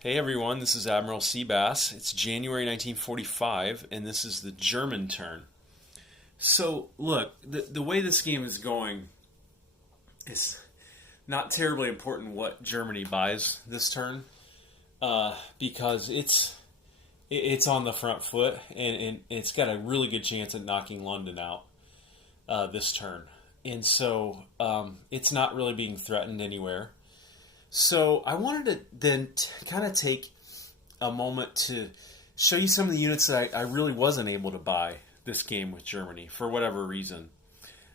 Hey everyone, this is Admiral Seabass. It's January 1945, and this is the German turn. So, look, the way this game is going is not terribly important what Germany buys this turn, because it's on the front foot, and it's got a really good chance at knocking London out this turn. And so it's not really being threatened anywhere. So I wanted to then kind of take a moment to show you some of the units that I really wasn't able to buy this game with Germany for whatever reason.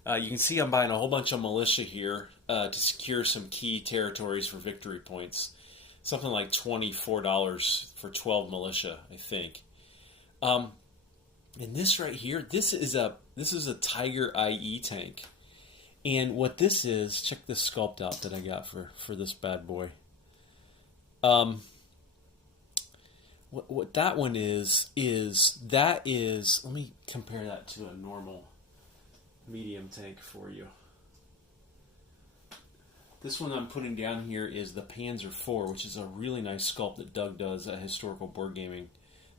You can see I'm buying a whole bunch of militia here to secure some key territories for victory points. Something like $24 for 12 militia, I think. And this right here, this is a Tiger IE tank. And what this is, check this sculpt out that I got for this bad boy. What that one is let me compare that to a normal medium tank for you. This one I'm putting down here is the Panzer IV, which is a really nice sculpt that Doug does at Historical Board Gaming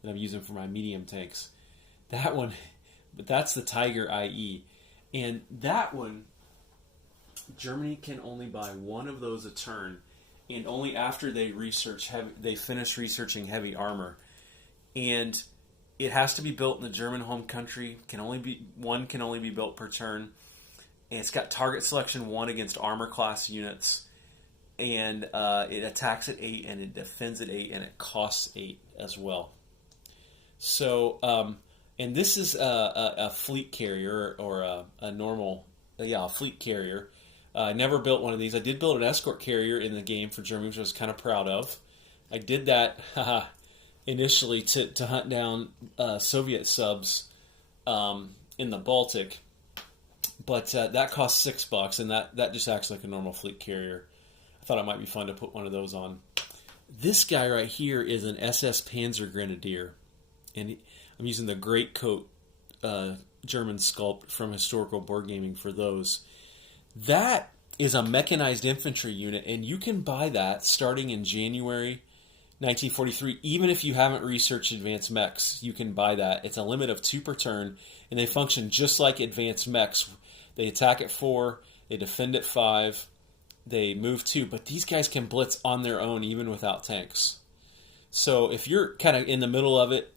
that I'm using for my medium tanks. That one, but that's the Tiger IE. And that one, Germany can only buy one of those a turn, and only after they finish researching heavy armor. And it has to be built in the German home country. One can only be built per turn. And it's got target selection 1 against armor class units. And it attacks at 8, and it defends at 8, and it costs 8 as well. So, and this is a fleet carrier, or a normal, a fleet carrier. I never built one of these. I did build an escort carrier in the game for Germany, which I was kind of proud of. I did that initially to hunt down Soviet subs in the Baltic, but that cost $6, and that just acts like a normal fleet carrier. I thought it might be fun to put one of those on. This guy right here is an SS Panzer Grenadier, and I'm using the Great Coat German sculpt from Historical Board Gaming for those. That is a mechanized infantry unit, and you can buy that starting in January 1943. Even if you haven't researched advanced mechs, you can buy that. It's a limit of 2 per turn, and they function just like advanced mechs. They attack at 4, they defend at 5, they move 2, but these guys can blitz on their own even without tanks. So if you're kind of in the middle of it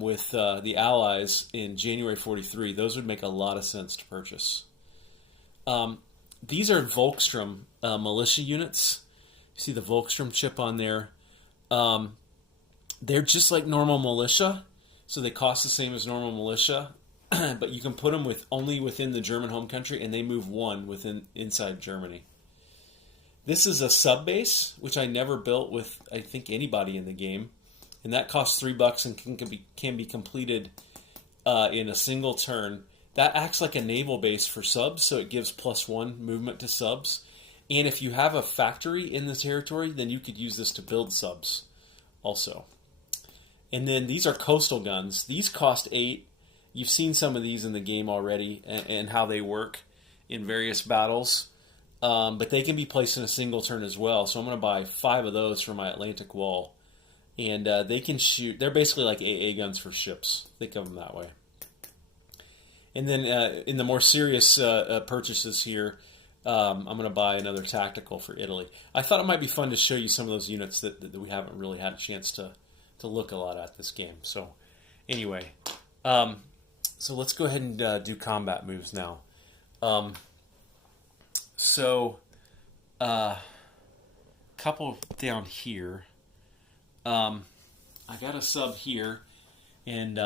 with the Allies in January 43, those would make a lot of sense to purchase. These are Volkssturm militia units. You see the Volkssturm chip on there. They're just like normal militia, so they cost the same as normal militia, but you can put them only within the German home country, and they move 1 inside Germany. This is a sub base, which I never built with I think anybody in the game, and that costs $3 and can be completed in a single turn. That acts like a naval base for subs, so it gives +1 movement to subs. And if you have a factory in the territory, then you could use this to build subs also. And then these are coastal guns. These cost 8. You've seen some of these in the game already and how they work in various battles. But they can be placed in a single turn as well. So I'm going to buy 5 of those for my Atlantic Wall. And they can shoot. They're basically like AA guns for ships. Think of them that way. And then in the more serious purchases here, I'm going to buy another tactical for Italy. I thought it might be fun to show you some of those units that we haven't really had a chance to look a lot at this game. So anyway, so let's go ahead and do combat moves now. Couple down here. I got a sub here, and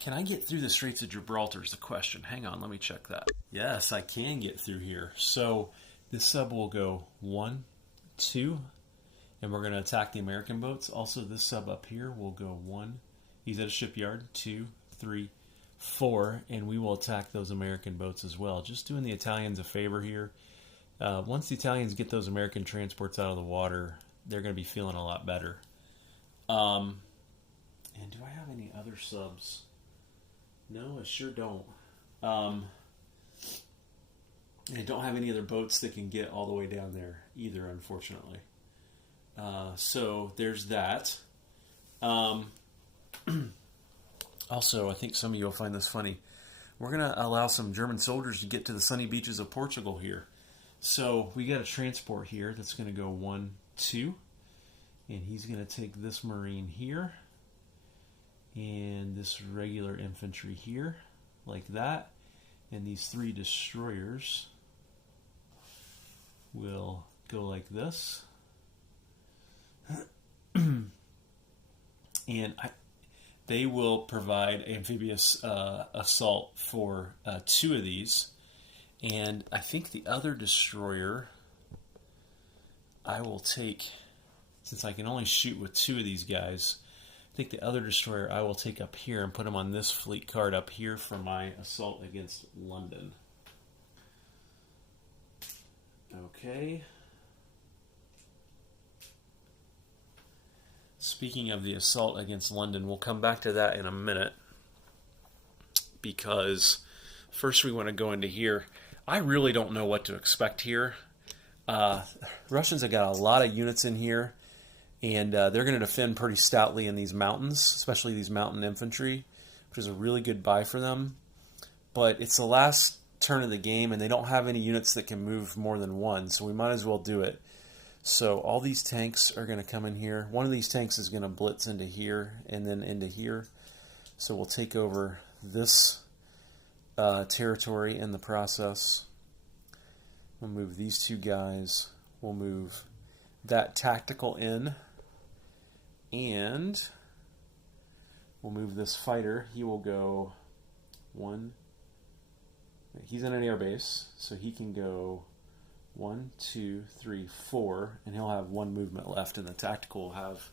can I get through the Straits of Gibraltar is the question. Hang on, let me check that. Yes, I can get through here. So this sub will go 1, 2, and we're going to attack the American boats. Also, this sub up here will go 1. He's at a shipyard. 2, 3, 4, and we will attack those American boats as well. Just doing the Italians a favor here. Once the Italians get those American transports out of the water, they're going to be feeling a lot better. And do I have any other subs? No, I sure don't. And I don't have any other boats that can get all the way down there either, unfortunately. So there's that. Um, also, I think some of you will find this funny. We're going to allow some German soldiers to get to the sunny beaches of Portugal here. So we got a transport here that's going to go 1, 2. And he's going to take this Marine here. And this regular infantry here. Like that. And these 3 destroyers will go like this. And they will provide amphibious assault for 2 of these. And I think the other destroyer I will take, since I can only shoot with 2 of these guys, I think the other destroyer I will take up here and put him on this fleet card up here for my assault against London. Okay. Speaking of the assault against London, we'll come back to that in a minute, because first we want to go into here. I really don't know what to expect here. Russians have got a lot of units in here, and they're going to defend pretty stoutly in these mountains, especially these mountain infantry, which is a really good buy for them. But it's the last turn of the game, and they don't have any units that can move more than 1, so we might as well do it. So all these tanks are going to come in here. One of these tanks is going to blitz into here and then into here. So we'll take over this territory in the process. We'll move these 2 guys. We'll move that tactical in. And we'll move this fighter. He will go 1. He's in an air base, so he can go 1, 2, 3, 4, and he'll have 1 movement left, and the tactical will have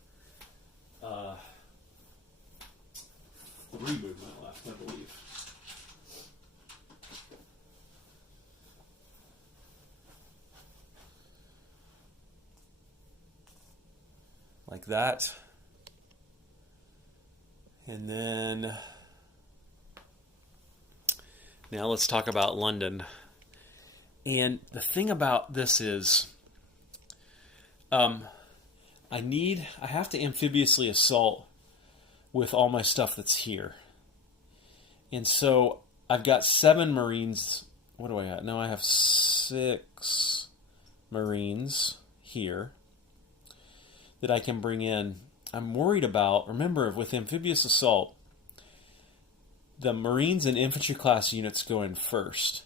3 movement left, I believe. Like that. And then now let's talk about London. And the thing about this is, I have to amphibiously assault with all my stuff that's here. And so I've got 7 Marines. What do I have? Now I have 6 Marines here that I can bring in. I'm worried about, remember, with amphibious assault, the Marines and infantry class units go in first.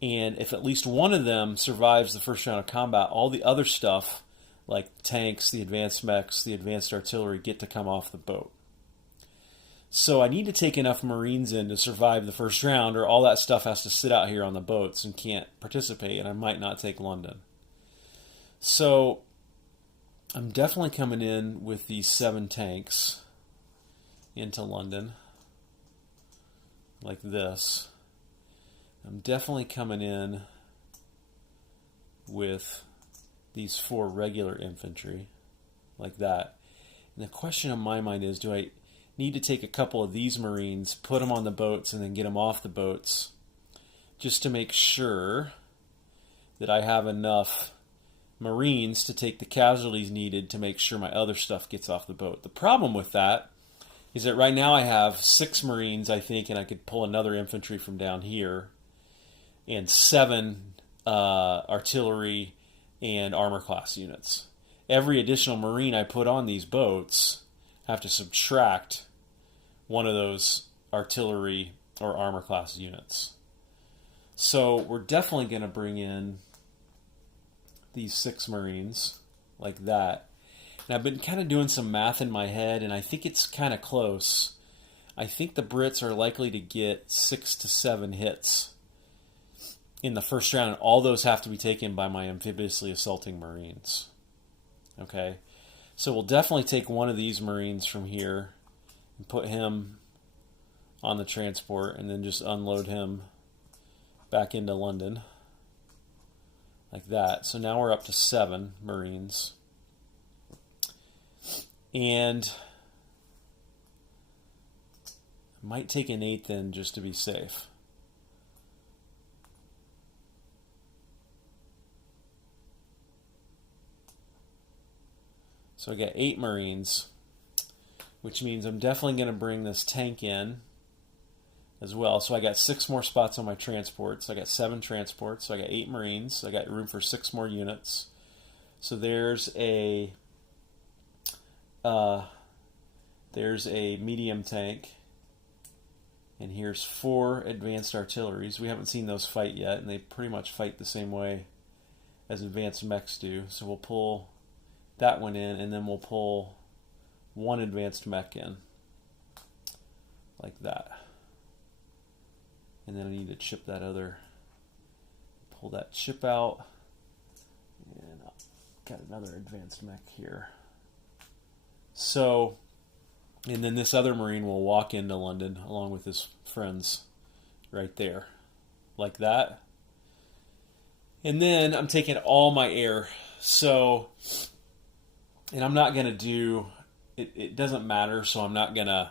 And if at least one of them survives the first round of combat, all the other stuff, like tanks, the advanced mechs, the advanced artillery, get to come off the boat. So I need to take enough Marines in to survive the first round, or all that stuff has to sit out here on the boats and can't participate, and I might not take London. So I'm definitely coming in with these 7 tanks into London, like this. I'm definitely coming in with these 4 regular infantry, like that. And the question in my mind is, do I need to take a couple of these Marines, put them on the boats, and then get them off the boats, just to make sure that I have enough Marines to take the casualties needed to make sure my other stuff gets off the boat. The problem with that is that right now I have 6 Marines, I think, and I could pull another infantry from down here, and 7 artillery and armor class units. Every additional Marine I put on these boats, I have to subtract one of those artillery or armor class units. So we're definitely going to bring in these 6 Marines like that. And I've been kind of doing some math in my head, and I think it's kind of close. I think the Brits are likely to get 6 to 7 hits in the first round, and all those have to be taken by my amphibiously assaulting Marines. Okay? So we'll definitely take one of these Marines from here and put him on the transport, and then just unload him back into London. Like that. So now we're up to 7 Marines. And I might take an 8th in just to be safe. So I got 8 Marines, which means I'm definitely going to bring this tank in as well. So I got 6 more spots on my transports. I got 7 transports. So I got 8 Marines. I got room for 6 more units. So there's a medium tank, and here's 4 advanced artilleries. We haven't seen those fight yet, and they pretty much fight the same way as advanced mechs do. So we'll pull that one in, and then we'll pull 1 advanced mech in, like that. And then I need to chip that pull that chip out, and I've got another advanced mech here. So, and then this other Marine will walk into London along with his friends right there, like that. And then I'm taking all my air. So, and I'm not going to do, it doesn't matter, so I'm not going to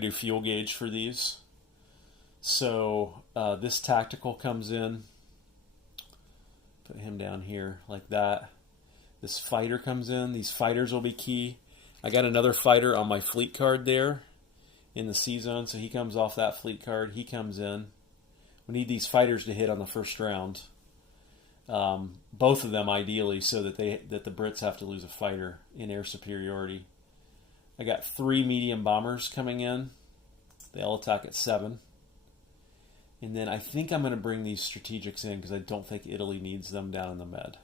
do fuel gauge for these. So this tactical comes in, put him down here like that. This fighter comes in. These fighters will be key. I got another fighter on my fleet card there in the C zone, so he comes off that fleet card. He comes in. We need these fighters to hit on the first round. Both of them ideally, so that the Brits have to lose a fighter in air superiority. I got 3 medium bombers coming in. They'll attack at 7. And then I think I'm going to bring these strategics in because I don't think Italy needs them down in the Med.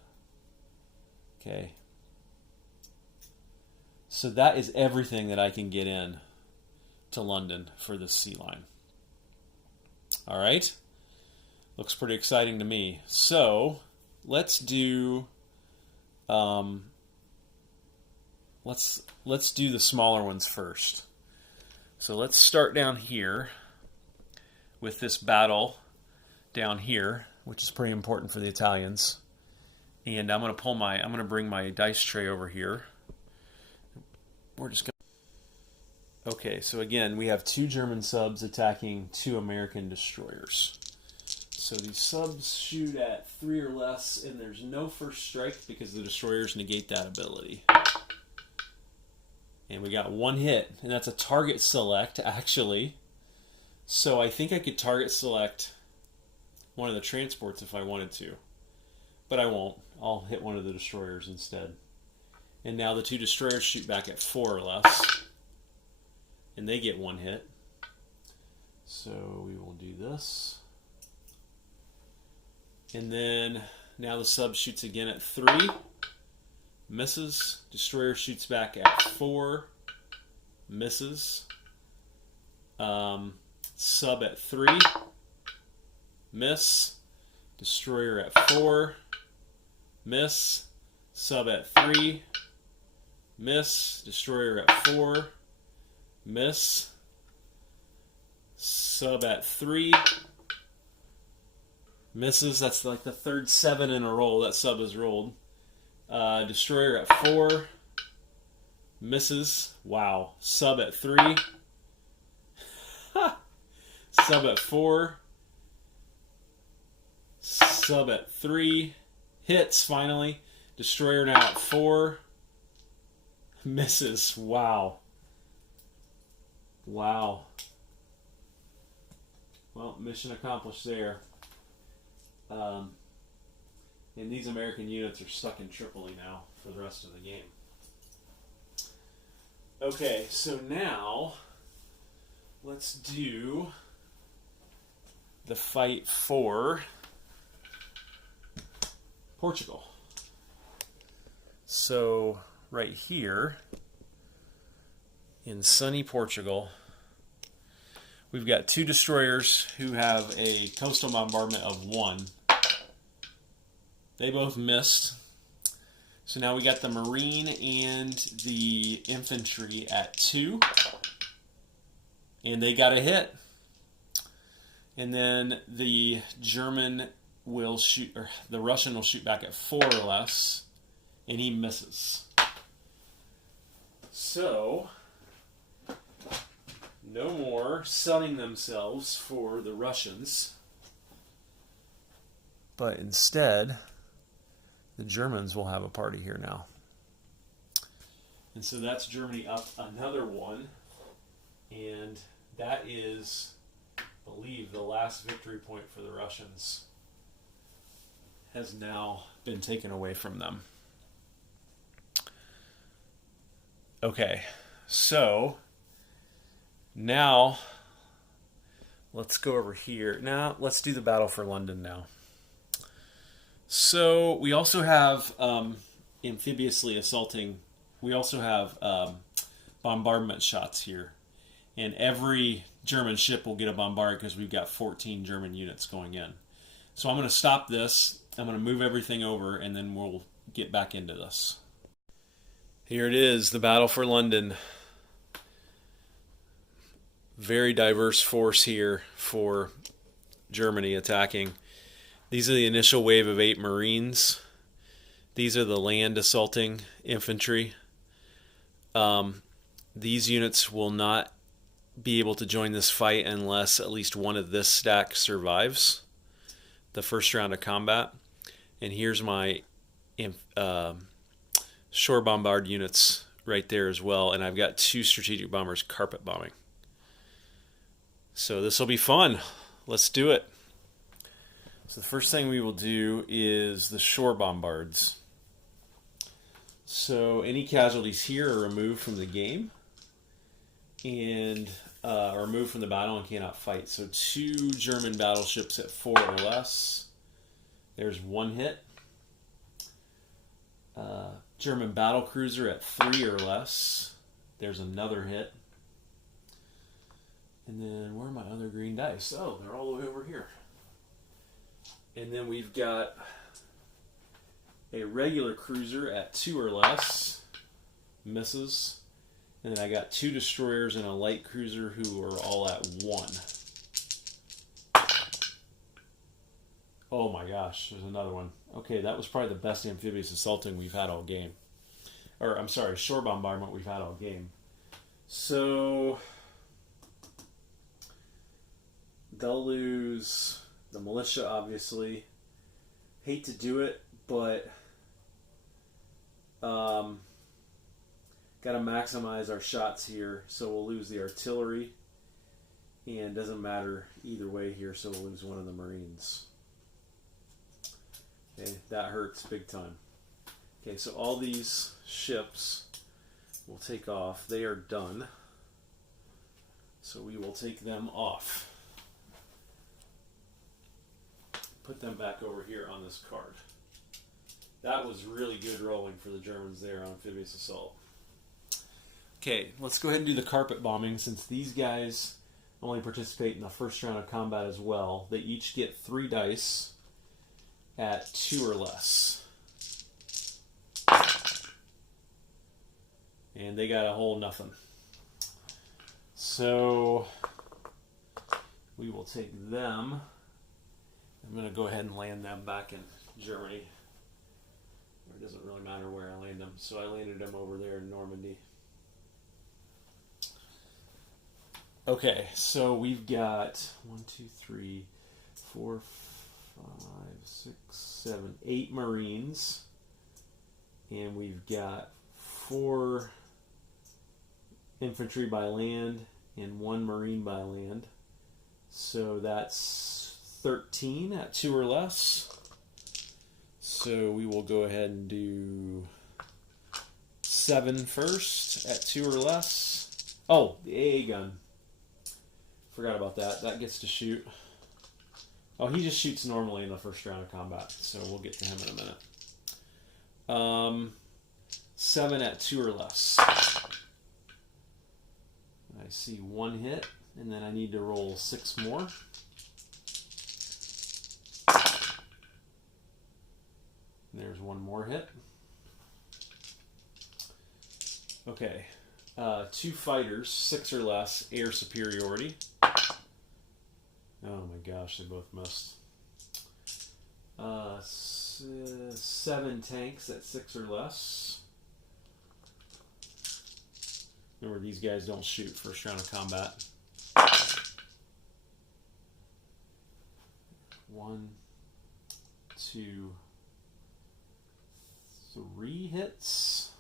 Okay. So that is everything that I can get in to London for this sea line. All right. Looks pretty exciting to me. So let's do let's do the smaller ones first. So let's start down here with this battle down here, which is pretty important for the Italians. And I'm going to bring my dice tray over here. We're just going to... Okay, so again, we have 2 German subs attacking 2 American destroyers. So these subs shoot at 3 or less, and there's no first strike because the destroyers negate that ability. And we got 1 hit, and that's a target select, actually. So I think I could target select one of the transports if I wanted to. But I won't. I'll hit one of the destroyers instead. And now the 2 destroyers shoot back at 4 or less. And they get 1 hit. So we will do this. And then now the sub shoots again at 3. Misses. Destroyer shoots back at 4. Misses. Sub at 3. Miss. Destroyer at 4. Miss. Sub at 3. Miss. Destroyer at 4. Miss. Sub at 3. Misses. That's like the third 7 in a row that sub has rolled. Destroyer at 4. Misses. Wow. Sub at 3. Sub at 4. Sub at 3. Hits, finally. Destroyer now at 4. Misses. Wow. Wow. Well, mission accomplished there. And these American units are stuck in Tripoli now for the rest of the game. Okay, so now let's do the fight for Portugal. So right here in sunny Portugal, we've got 2 destroyers who have a coastal bombardment of 1. They both missed. So now we got the Marine and the infantry at 2. And they got a hit. And then the German will shoot, or the Russian will shoot back at 4 or less. And he misses. So, no more sunning themselves for the Russians. But instead, the Germans will have a party here now. And so that's Germany up another one. And that is, I believe, the last victory point for the Russians has now been taken away from them. Okay, so now let's go over here. Now let's do the Battle for London now. So we also have amphibiously assaulting. We also have bombardment shots here. And every German ship will get a bombard because we've got 14 German units going in. So I'm going to stop this. I'm going to move everything over, and then we'll get back into this. Here it is, the Battle for London. Very diverse force here for Germany attacking. These are the initial wave of 8 Marines. These are the land assaulting infantry. These units will not be able to join this fight unless at least one of this stack survives the first round of combat. And here's my shore bombard units right there as well. And I've got 2 strategic bombers carpet bombing. So this will be fun. Let's do it. So the first thing we will do is the shore bombards. So any casualties here are removed from the game and removed from the battle and cannot fight. So 2 German battleships at 4 or less. There's 1 hit. German battle cruiser at 3 or less. There's another hit. And then where are my other green dice? Oh, they're all the way over here. And then we've got a regular cruiser at 2 or less. Misses. And then I got 2 destroyers and a light cruiser who are all at 1. Oh my gosh, there's another one. Okay, that was probably the best amphibious assaulting we've had all game. Or, I'm sorry, shore bombardment we've had all game. So, they'll lose the militia, obviously. Hate to do it, but got to maximize our shots here. So we'll lose the artillery. And doesn't matter either way here, so we'll lose one of the Marines. Okay, that hurts big time. Okay, so all these ships will take off. They are done. So we will take them off. Put them back over here on this card. That was really good rolling for the Germans there on amphibious assault. Okay, let's go ahead and do the carpet bombing. Since these guys only participate in the first round of combat as well, they each get 3 dice at 2 or less. And they got a whole nothing. So we will take them. I'm going to go ahead and land them back in Germany. It doesn't really matter where I land them. So I landed them over there in Normandy. Okay, so we've got 1, 2, 3, 4, 5, 6, 7, 8 Marines. And we've got 4 infantry by land and 1 Marine by land. So that's 13 at 2 or less. So we will go ahead and do 7 first at 2 or less. Oh, the AA gun. Forgot about that. That gets to shoot. Oh, he just shoots normally in the first round of combat, so we'll get to him in a minute. 7 at 2 or less. I see 1 hit, and then I need to roll 6 more. There's 1 more hit. Okay. 2 fighters, 6 or less, air superiority. Oh my gosh, they both missed. 7 tanks at 6 or less. Remember, these guys don't shoot first round of combat. 1, 2, 3 hits.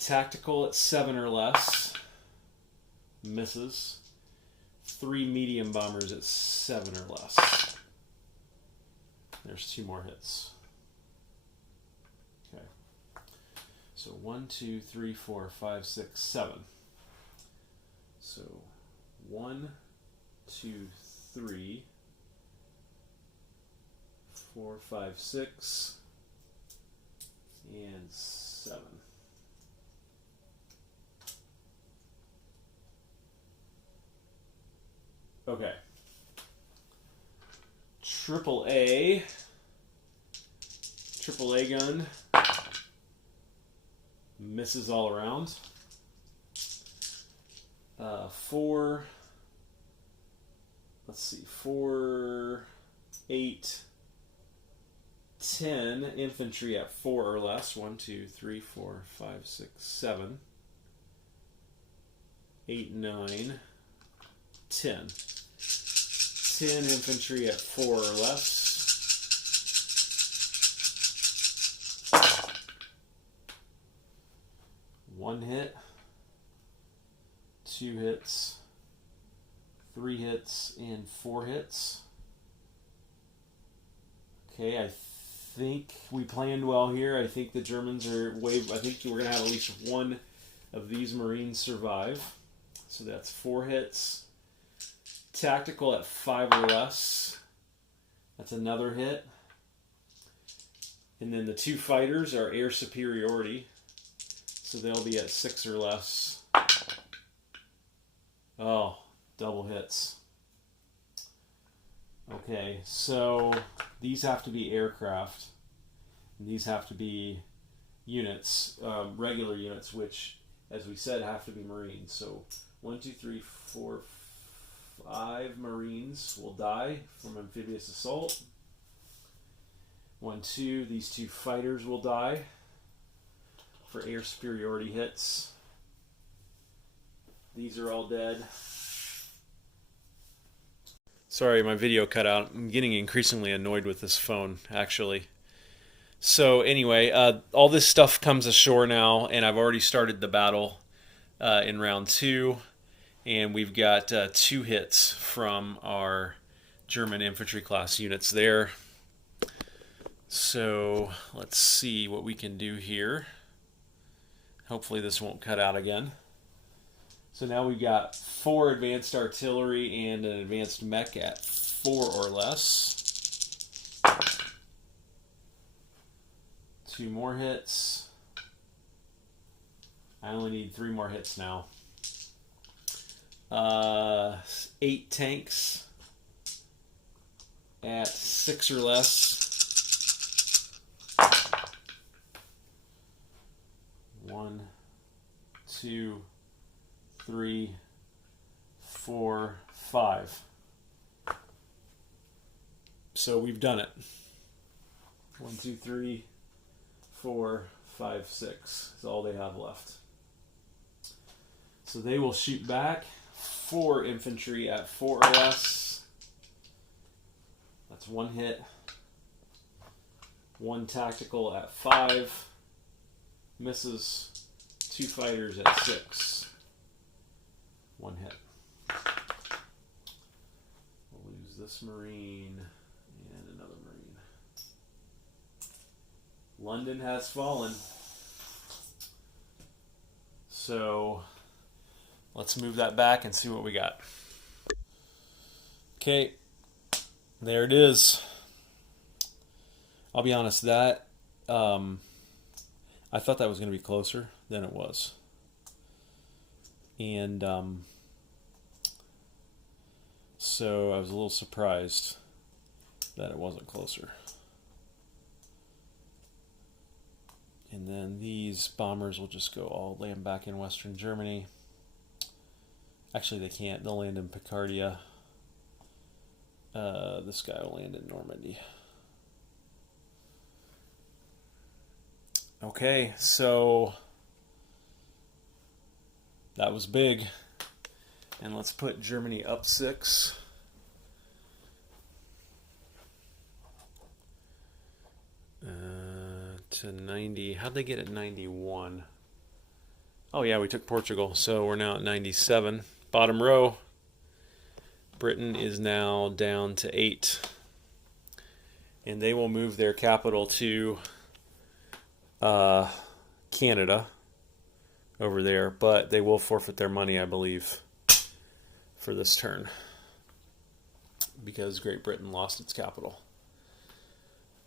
tactical at 7 or less. Misses. 3 medium bombers at 7 or less. There's 2 more hits. Okay. So 1, 2, 3, 4, 5, 6, 7. So 1, 2, 3, 4, 5, 6, and 7. Okay. Triple A gun misses all around. 4, 8, 10 infantry at 4 or less. 1, 2, 3, 4, 5, 6, 7, 8, 9, 10. 10 infantry at 4 or less. One hit, 2 hits, 3 hits, and 4 hits. Okay, I think we planned well here. I think the Germans are I think we're going to have at least one of these Marines survive. So that's 4 hits. Tactical at 5 or less. That's another hit. And then the 2 fighters are air superiority. So they'll be at 6 or less. Oh, double hits. Okay, so these have to be aircraft. And these have to be units, regular units, which, as we said, have to be Marines. So 1, 2, 3, 4, 5 Marines will die from amphibious assault. 1, 2, these 2 fighters will die for air superiority hits. These are all dead. Sorry, my video cut out. I'm getting increasingly annoyed with this phone, actually. So anyway, all this stuff comes ashore now, and I've already started the battle in round 2. And we've got 2 hits from our German infantry class units there. So let's see what we can do here. Hopefully this won't cut out again. So now we've got 4 advanced artillery and an advanced mech at 4 or less. 2 more hits. I only need 3 more hits now. 8 tanks at 6 or less. 1, 2, 3, 4, 5. So we've done it. 1, 2, 3, 4, 5, 6 is all they have left. So they will shoot back. 4 infantry at 4 or less. That's 1 hit. 1 tactical at 5. Misses. 2 fighters at 6. 1 hit. We'll lose this Marine and another Marine. London has fallen. So let's move that back and see what we got. Okay, there it is. I'll be honest, that I thought that was going to be closer than it was. And so I was a little surprised that it wasn't closer. And then these bombers will just go all land back in Western Germany. Actually, they can't. They'll land in Picardia. This guy will land in Normandy. Okay, so that was big. And let's put Germany up 6. To 90. How'd they get at 91? Oh yeah, we took Portugal, so we're now at 97. Bottom row, Britain is now down to 8. And they will move their capital to Canada over there, but they will forfeit their money, I believe, for this turn because Great Britain lost its capital.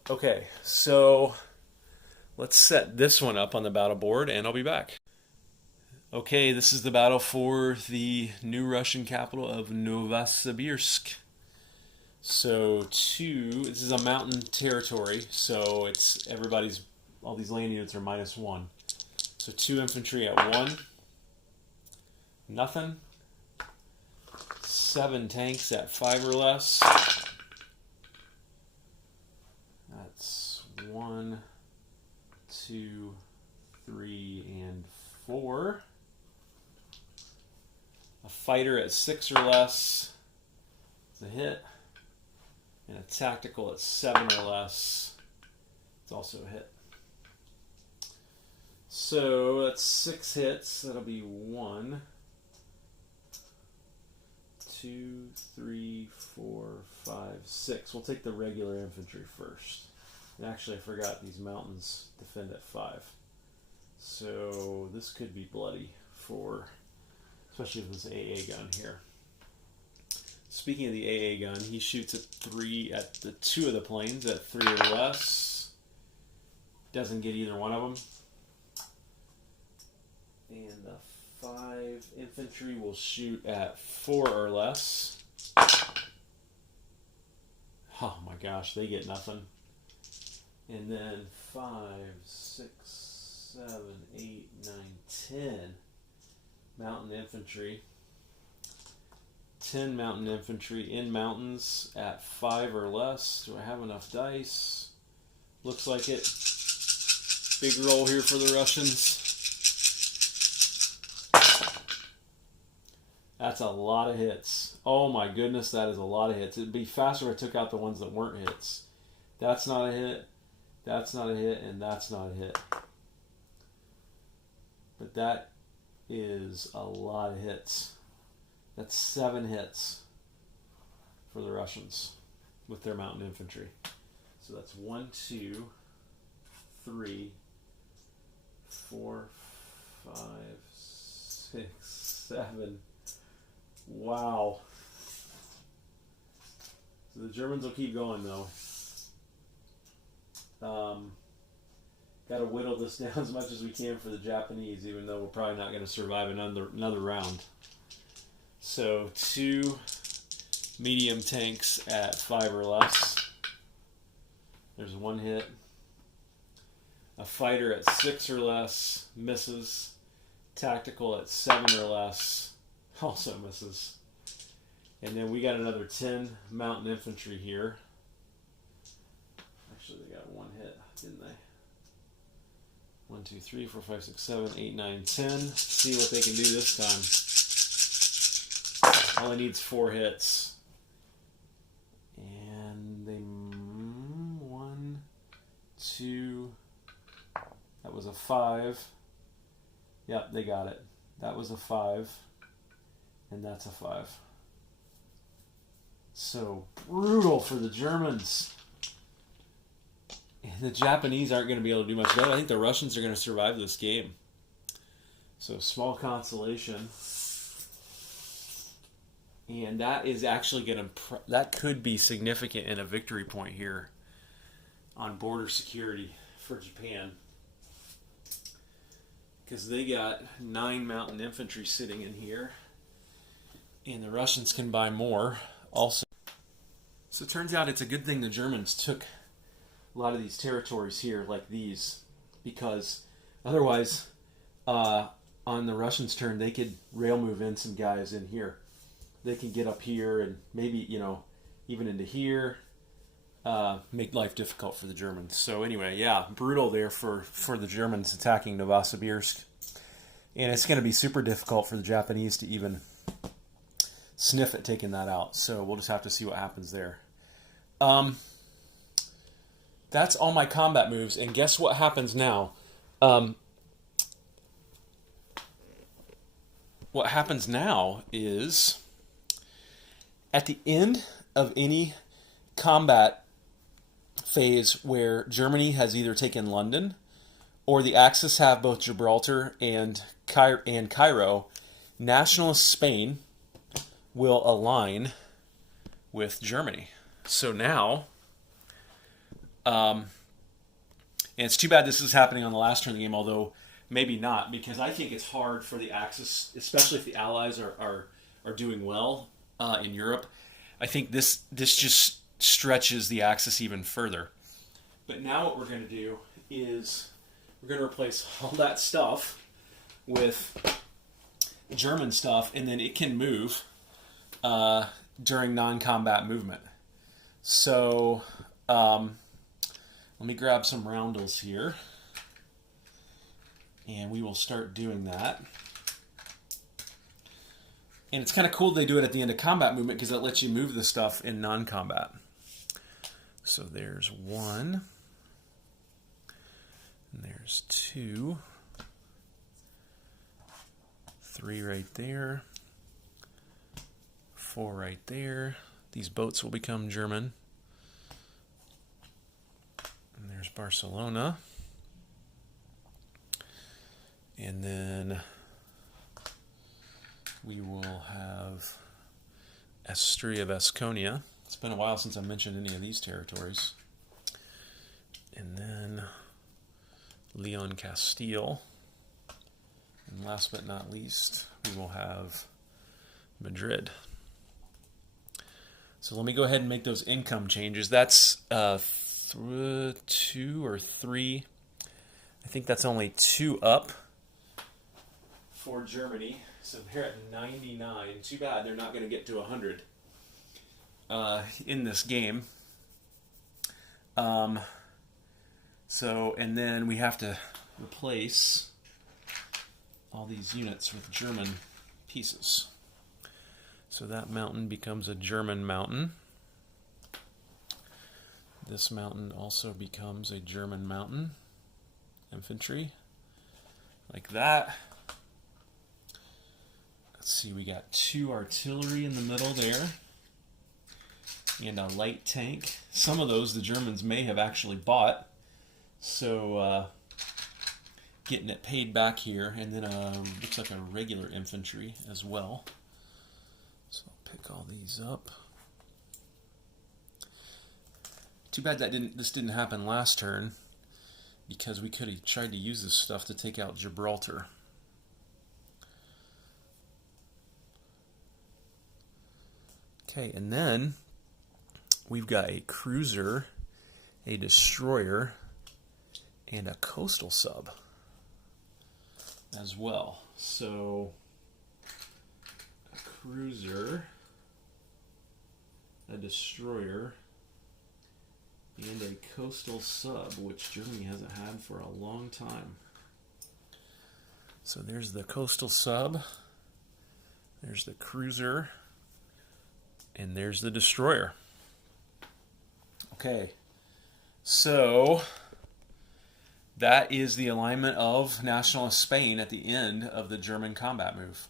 Okay, so let's set this one up on the battle board, and I'll be back. Okay, this is the battle for the new Russian capital of Novosibirsk. So this is a mountain territory, so it's all these land units are -1. So 2 infantry at 1, nothing. 7 tanks at 5 or less. That's 1, 2, 3, and 4. A fighter at 6 or less. It's a hit. And a tactical at 7 or less. It's also a hit. So that's 6 hits. That'll be 1, 2, 3, 4, 5, 6. We'll take the regular infantry first. And actually, I forgot these mountains defend at 5. So this could be bloody especially with this AA gun here. Speaking of the AA gun, he shoots at the 2 of the planes at 3 or less. Doesn't get either one of them. And the 5 infantry will shoot at 4 or less. Oh my gosh, they get nothing. And then 5, 6, 7, 8, 9, 10 mountain infantry. 10 mountain infantry in mountains at 5 or less. Do I have enough dice? Looks like it. Big roll here for the Russians. That's a lot of hits. Oh my goodness, that is a lot of hits. It'd be faster if I took out the ones that weren't hits. That's not a hit. That's not a hit, and that's not a hit. But that is a lot of hits. That's 7 hits for the Russians with their mountain infantry. So that's 1, 2, 3, 4, 5, 6, 7. Wow. So the Germans will keep going though. Got to whittle this down as much as we can for the Japanese, even though we're probably not going to survive another round. So 2 medium tanks at 5 or less. There's 1 hit. A fighter at 6 or less misses. Tactical at 7 or less also misses. And then we got another 10 mountain infantry here. Actually, they got 1 hit, didn't they? 1, 2, 3, 4, 5, 6, 7, 8, 9, 10. Let's see what they can do this time. Only needs 4 hits. And they 1, 2. That was a 5. Yep, they got it. That was a 5. And that's a 5. So brutal for the Germans. And the Japanese aren't going to be able to do much better. I think the Russians are going to survive this game. So small consolation. And that is actually going to... that could be significant in a victory point here on border security for Japan. Because they got 9 mountain infantry sitting in here. And the Russians can buy more also. So it turns out it's a good thing the Germans took a lot of these territories here like these, because otherwise on the Russians' turn they could rail move in some guys in here. They can get up here and maybe, even into here, make life difficult for the Germans. So anyway, yeah, brutal there for the Germans attacking Novosibirsk. And it's going to be super difficult for the Japanese to even sniff at taking that out. So we'll just have to see what happens there. That's all my combat moves. And guess what happens now? what happens now is at the end of any combat phase where Germany has either taken London or the Axis have both Gibraltar and Cairo, nationalist Spain will align with Germany. So now, and it's too bad this is happening on the last turn of the game, although maybe not, because I think it's hard for the Axis, especially if the Allies are doing well in Europe. I think this just stretches the Axis even further. But now what we're going to do is we're going to replace all that stuff with German stuff, and then it can move during non-combat movement. So let me grab some roundels here, and we will start doing that. And it's kind of cool they do it at the end of combat movement because it lets you move the stuff in non-combat. So there's 1. And there's 2. 3 right there. 4 right there. These boats will become German. And there's Barcelona. And then we will have Estria Vasconia. It's been a while since I mentioned any of these territories. And then Leon Castile. And last but not least, we will have Madrid. So let me go ahead and make those income changes. That's 2 or 3. I think that's only 2 up for Germany. So they're at 99. Too bad they're not going to get to 100 in this game. So, and then we have to replace all these units with German pieces. So that mountain becomes a German mountain. This mountain also becomes a German mountain. Infantry. Like that. Let's see, we got 2 artillery in the middle there. And a light tank. Some of those the Germans may have actually bought. So, getting it paid back here. And then looks like a regular infantry as well. So I'll pick all these up. Too bad this didn't happen last turn, because we could have tried to use this stuff to take out Gibraltar. Okay, and then we've got a cruiser, a destroyer, and a coastal sub as well. So a cruiser, a destroyer, and a coastal sub, which Germany hasn't had for a long time. So there's the coastal sub, there's the cruiser, and there's the destroyer. Okay, so that is the alignment of nationalist Spain at the end of the German combat move.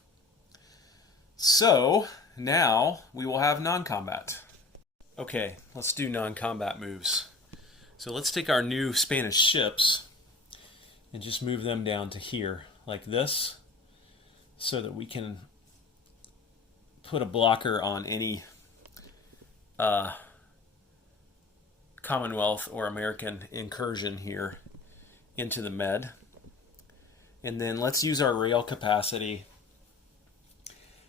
So now we will have non-combat. Okay, let's do non-combat moves. So let's take our new Spanish ships and just move them down to here, like this, so that we can put a blocker on any Commonwealth or American incursion here into the Med. And then let's use our rail capacity.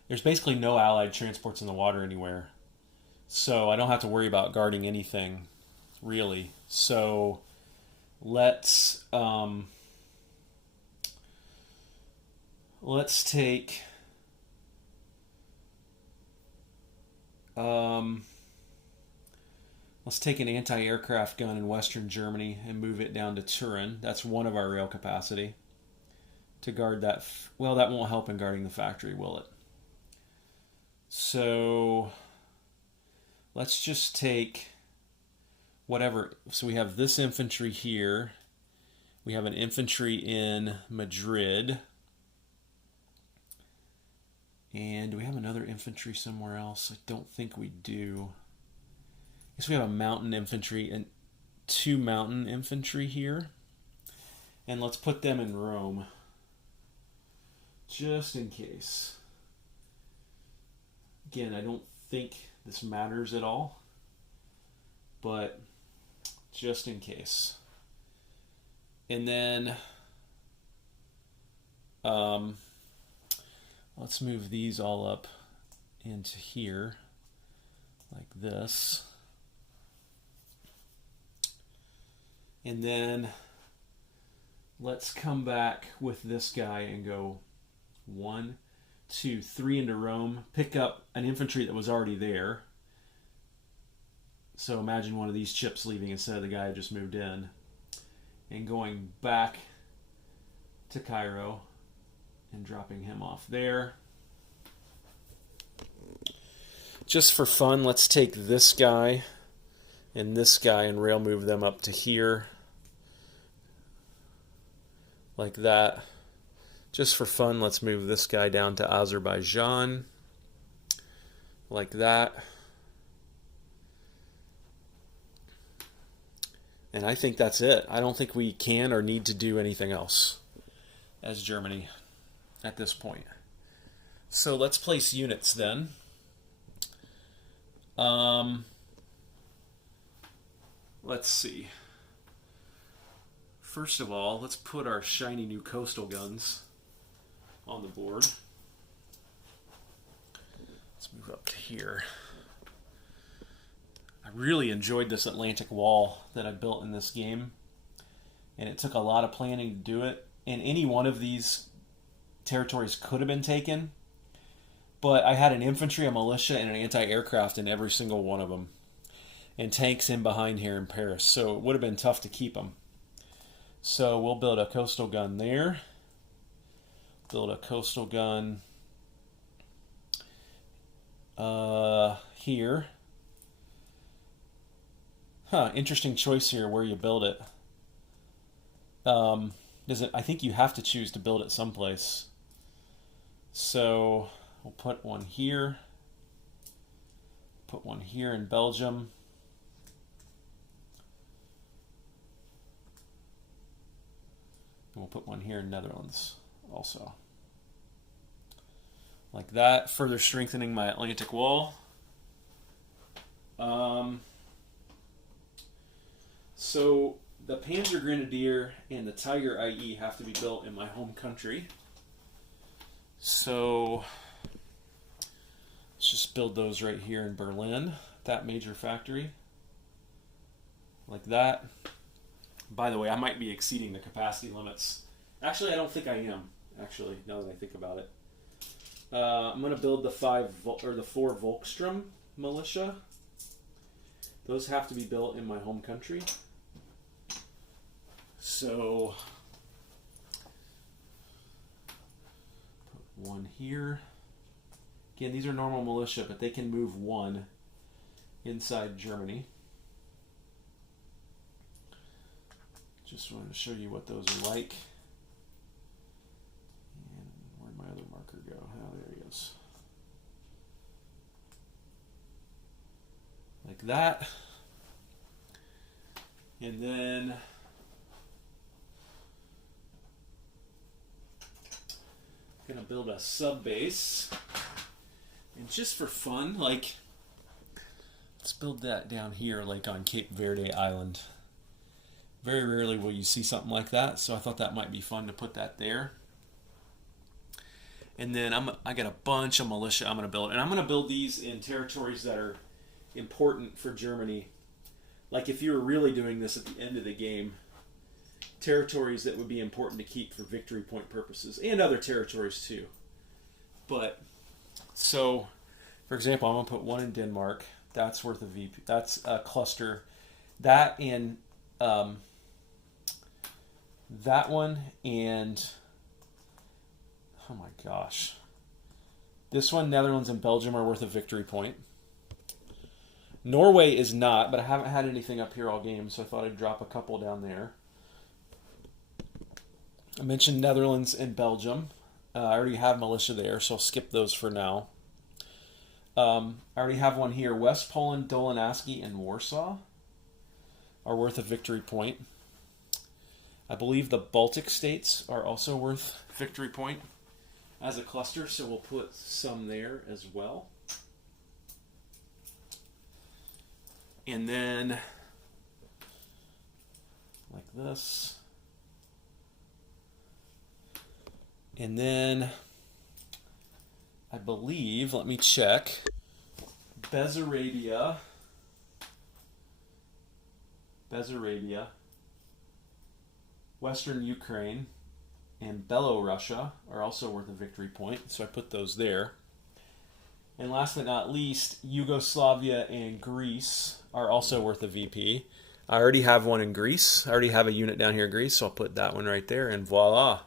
There's basically no Allied transports in the water anywhere, so I don't have to worry about guarding anything, really. So let's take let's take an anti-aircraft gun in Western Germany and move it down to Turin. That's one of our rail capacity to guard that. Well, that won't help in guarding the factory, will it? So let's just take whatever. So we have this infantry here. We have an infantry in Madrid. And do we have another infantry somewhere else? I don't think we do. I guess we have a mountain infantry and 2 mountain infantry here. And let's put them in Rome, just in case. Again, I don't think this matters at all, but just in case. And then let's move these all up into here like this. And then let's come back with this guy and go 1, 2, 3 into Rome. Pick up an infantry that was already there. So imagine one of these chips leaving instead of the guy who just moved in. And going back to Cairo and dropping him off there. Just for fun, let's take this guy and rail move them up to here. Like that. Just for fun, let's move this guy down to Azerbaijan. Like that. And I think that's it. I don't think we can or need to do anything else as Germany at this point. So let's place units then. Let's see. First of all, let's put our shiny new coastal guns on the board. Let's move up to here. I really enjoyed this Atlantic wall that I built in this game, and it took a lot of planning to do it. And any one of these territories could have been taken, but I had an infantry, a militia, and an anti-aircraft in every single one of them, and tanks in behind here in Paris, so it would have been tough to keep them. So we'll build a coastal gun there. Build a coastal gun here. Interesting choice here where you build it. I think you have to choose to build it someplace. So we'll put one here. Put one here in Belgium. And we'll put one here in Netherlands also. Like that, further strengthening my Atlantic wall. So the Panzer Grenadier and the Tiger IE have to be built in my home country. So let's just build those right here in Berlin, that major factory. Like that. By the way, I might be exceeding the capacity limits. Actually, I don't think I am, actually, now that I think about it. I'm going to build the 4 Volkssturm militia. Those have to be built in my home country. So, put one here. Again, these are normal militia, but they can move 1 inside Germany. Just wanted to show you what those are like. And where'd my other marker go? Oh, there he is. Like that. And then I'm gonna build a sub base. And just for fun, like, let's build that down here, like on Cape Verde Island. Very rarely will you see something like that, so I thought that might be fun to put that there. And then I got a bunch of militia I'm going to build, and I'm going to build these in territories that are important for Germany. Like if you were really doing this at the end of the game, territories that would be important to keep for victory point purposes, and other territories too. But so, for example, I'm going to put one in Denmark. That's worth a VP. That's a cluster. That and that one, and oh my gosh, this one, Netherlands and Belgium, are worth a victory point. Norway is not, but I haven't had anything up here all game, so I thought I'd drop a couple down there. I mentioned Netherlands and Belgium. I already have militia there, so I'll skip those for now. I already have one here. West Poland, Dolinaski, and Warsaw are worth a victory point. I believe the Baltic states are also worth victory point as a cluster, so we'll put some there as well. And then, like this. And then, I believe, let me check, Bessarabia, Western Ukraine, and Belorussia are also worth a victory point, so I put those there. And last but not least, Yugoslavia and Greece are also worth a VP. I already have one in Greece. I already have a unit down here in Greece, so I'll put that one right there, and voila.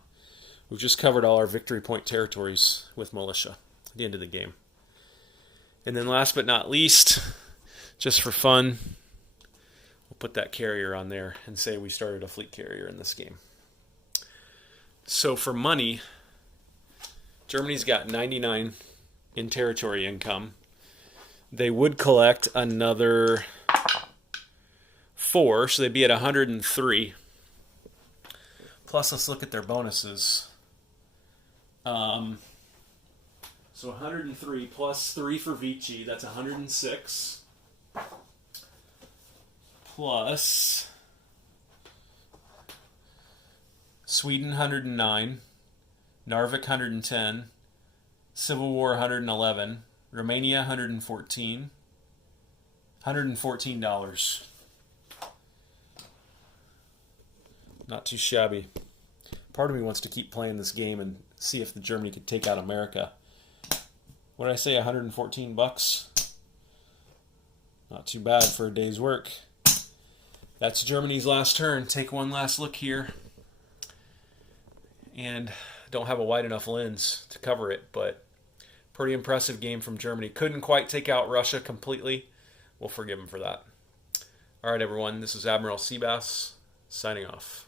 We've just covered all our victory point territories with militia at the end of the game. And then last but not least, just for fun, we'll put that carrier on there and say we started a fleet carrier in this game. So for money, Germany's got 99 in territory income. They would collect another 4, so they'd be at 103. Plus, let's look at their bonuses. So 103 plus 3 for Vichy, that's 106. Plus Sweden 109, Narvik 110, Civil War 111, Romania 114, $114. Not too shabby. Part of me wants to keep playing this game and see if the Germany could take out America. What did I say, 114 bucks? Not too bad for a day's work. That's Germany's last turn. Take one last look here. And don't have a wide enough lens to cover it, but pretty impressive game from Germany. Couldn't quite take out Russia completely. We'll forgive them for that. All right, everyone. This is Admiral Seabass signing off.